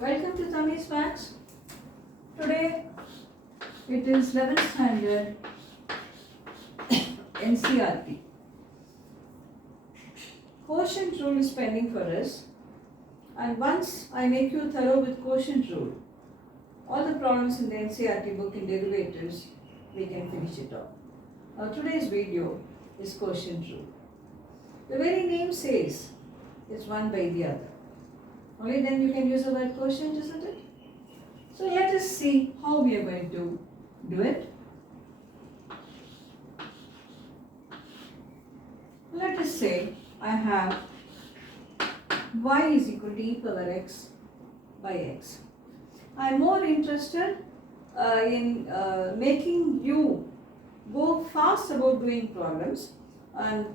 Welcome to Tami's Maths. Today it is 11th standard NCRT. Quotient rule is pending for us, and once I make you thorough with quotient rule, all the problems in the NCRT book in derivatives, we can finish it off. Now today's video is quotient rule. The very name says it's one by the other. Only then you can use the word quotient, isn't it? So let us see how we are going to do it. Let us say I have y is equal to e power x by x. I am more interested in making you go fast about doing problems and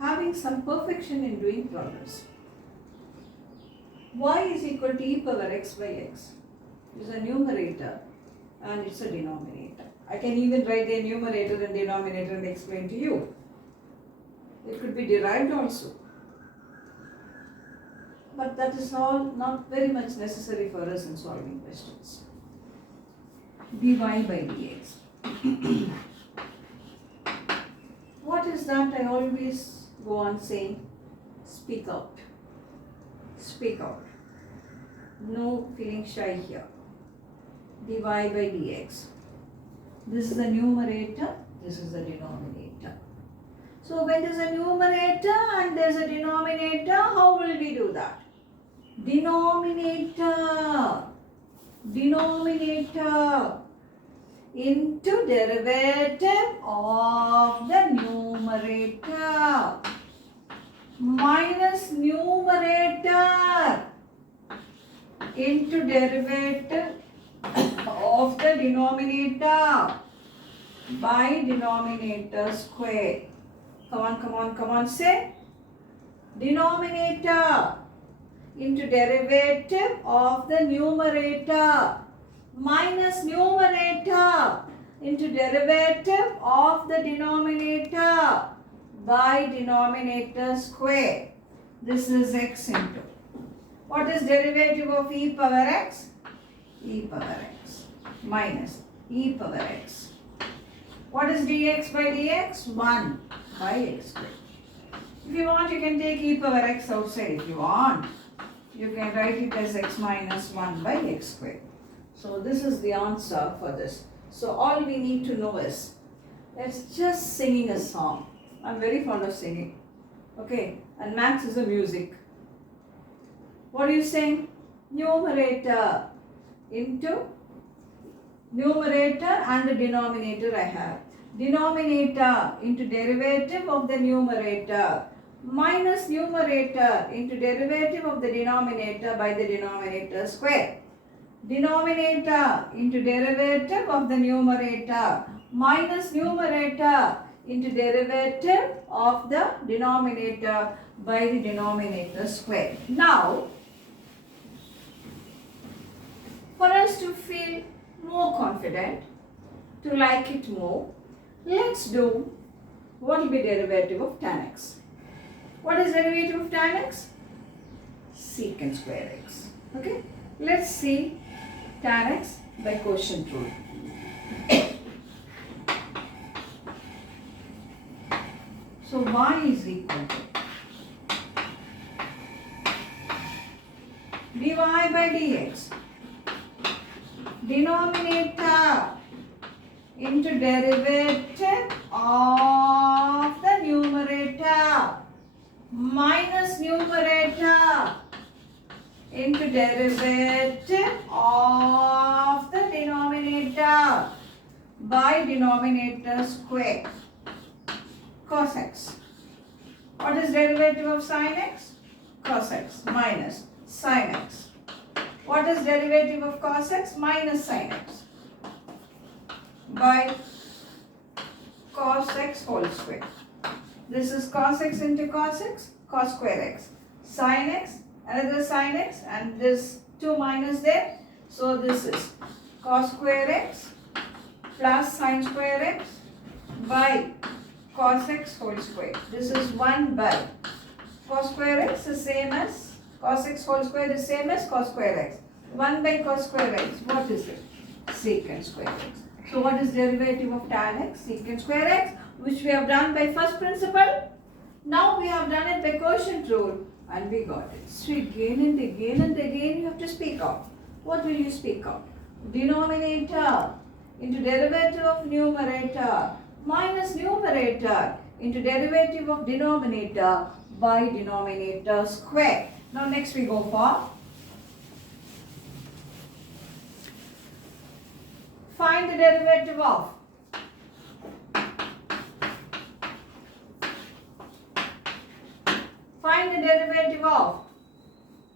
having some perfection in doing problems. Y is equal to e power x by x is a numerator and it's a denominator. I can even write the numerator and denominator and explain to you. It could be derived also. But that is all not very much necessary for us in solving questions. dy by dx. What is that? I always go on saying, speak out. Speak out. No feeling shy here. dy by dx. This is the numerator, this is the denominator. So when there is a numerator and there is a denominator, how will we do that? Denominator into derivative of the numerator minus numerator into derivative of the denominator by denominator square. Come on, say denominator into derivative of the numerator minus numerator into derivative of the denominator by denominator square. This is x into. What is derivative of e power x? E power x minus e power x. What is dx by dx? 1 by x square. If you want, you can take e power x outside. If you want, you can write it as x minus 1 by x square. So this is the answer for this. So all we need to know is, let's just singing a song. I'm very fond of singing. Okay, and maths is a music. What do you sing? Numerator into numerator and the denominator I have. Denominator into derivative of the numerator minus numerator into derivative of the denominator by the denominator square. Denominator into derivative of the numerator minus numerator into derivative of the denominator by the denominator square. Now, for us to feel more confident, to like it more, let's do what will be derivative of tan x. What is derivative of tan x? Secant square x. Okay, let's see tan x by quotient rule. So y is equal to dy by dx, denominator into derivative of the numerator minus numerator into derivative of the denominator by denominator square. Cos x. What is derivative of sin x? Cos x minus sin x. What is derivative of cos x? Minus sin x by cos x whole square. This is cos x into cos x, cos square x. Sin x, another sin x, and this 2 minus there. So this is cos square x plus sin square x by cos x whole square. This is 1 by cos square x is same as cos x whole square is same as cos square x. 1 by cos square x. What is it? Secant square x. So what is derivative of tan x? Secant square x, which we have done by first principle. Now we have done it by quotient rule and we got it. So again and again and again you have to speak out. What will you speak out? Denominator into derivative of numerator minus numerator into derivative of denominator by denominator square. Now next we go for find the derivative of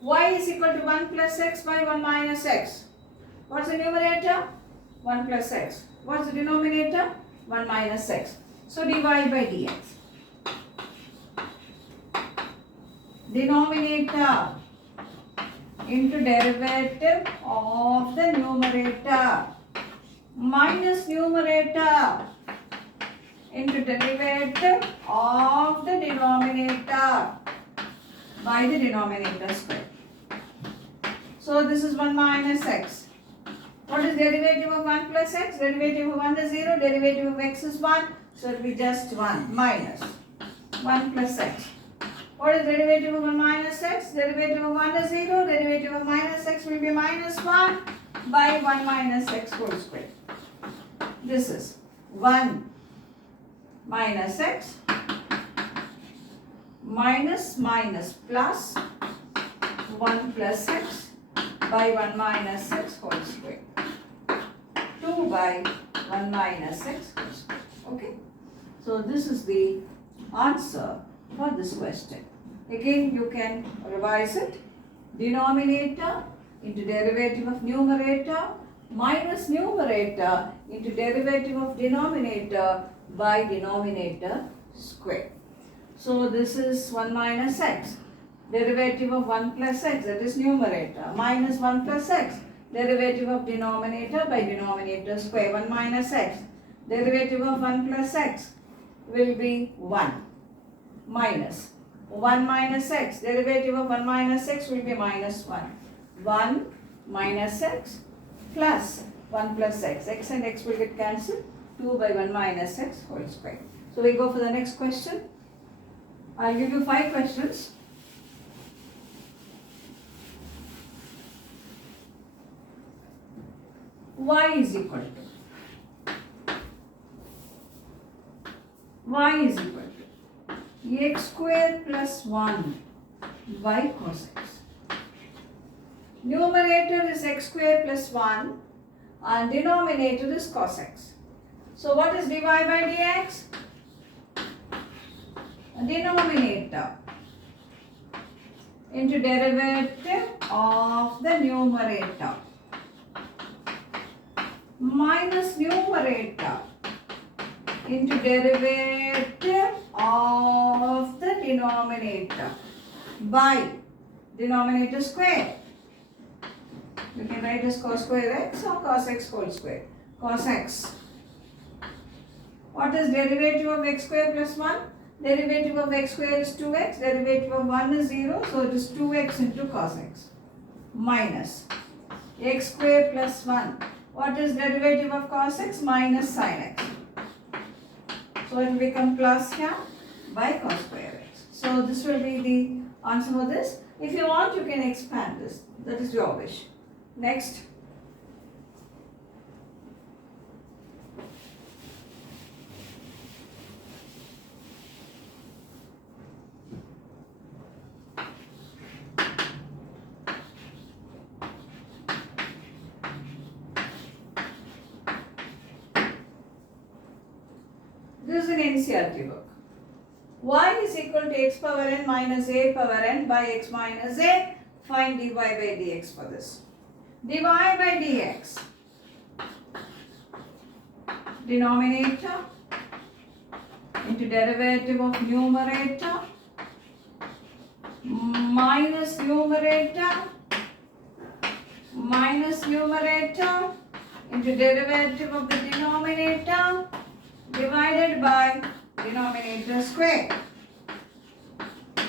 y is equal to 1 plus x by 1 minus x. What's the numerator? 1 plus x. What's the denominator? 1 minus x. So divide by dx. Denominator into derivative of the numerator minus numerator into derivative of the denominator by the denominator square. So this is 1 minus x. What is derivative of 1 plus x? Derivative of 1 is 0, derivative of x is 1. So it will be just 1 minus 1 plus x. What is derivative of 1 minus x? Derivative of 1 is 0, derivative of minus x will be minus 1 by 1 minus x whole square. This is 1 minus x minus plus 1 plus x by 1 minus x whole square. 2 by 1 minus x whole square. Okay. So this is the answer for this question. Again you can revise it. Denominator into derivative of numerator minus numerator into derivative of denominator by denominator square. So this is 1 minus x. Derivative of 1 plus x, that is numerator, minus 1 plus x. Derivative of denominator by denominator square. 1 minus x. Derivative of 1 plus x will be 1 minus 1 minus x. Derivative of 1 minus x will be minus 1. 1 minus x plus 1 plus x. X and x will get cancelled. 2 by 1 minus x whole square. So we go for the next question. I'll give you 5 questions. Y is equal to x square plus 1 by cos x. Numerator is x square plus 1 and denominator is cos x. So what is dy by dx? Denominator into derivative of the numerator minus numerator into derivative of the denominator by denominator square. You can write as cos square x or cos x whole square. Cos x. What is derivative of x square plus 1? Derivative of x square is 2x. Derivative of 1 is 0. So it is 2x into cos x. Minus x square plus 1. What is derivative of cos x? Minus sin x. So it will become plus here by cos square x. So this will be the answer for this. If you want, you can expand this. That is your wish. Next. This is an NCERT book. Y is equal to x power n minus a power n by x minus a. Find dy by dx for this. Dy by dx. Denominator into derivative of numerator minus numerator into derivative of the denominator divided by denominator square.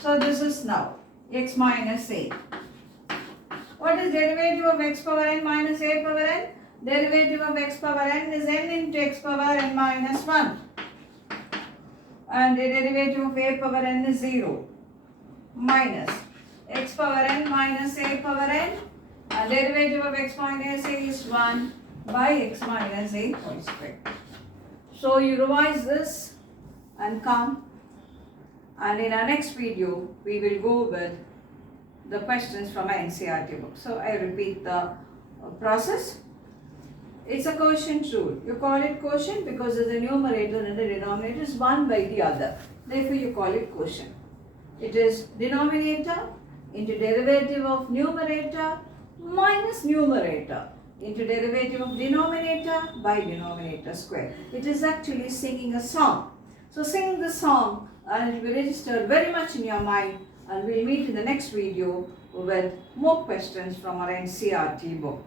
So this is now x minus a. What What is derivative of x power n minus a power n? Derivative of x power n is n into x power n minus 1. And the derivative of a power n is 0. Minus x power n minus a power n. And derivative of x minus a is 1 by x minus a whole square. So you revise this and come. And in our next video, we will go with the questions from our NCERT book. So I repeat the process. It's a quotient rule. You call it quotient because the numerator and the denominator is one by the other. Therefore, you call it quotient. It is denominator into derivative of numerator minus numerator into derivative of denominator by denominator square. It is actually singing a song. So sing the song and it will be registered very much in your mind, and we'll meet in the next video with more questions from our NCERT book.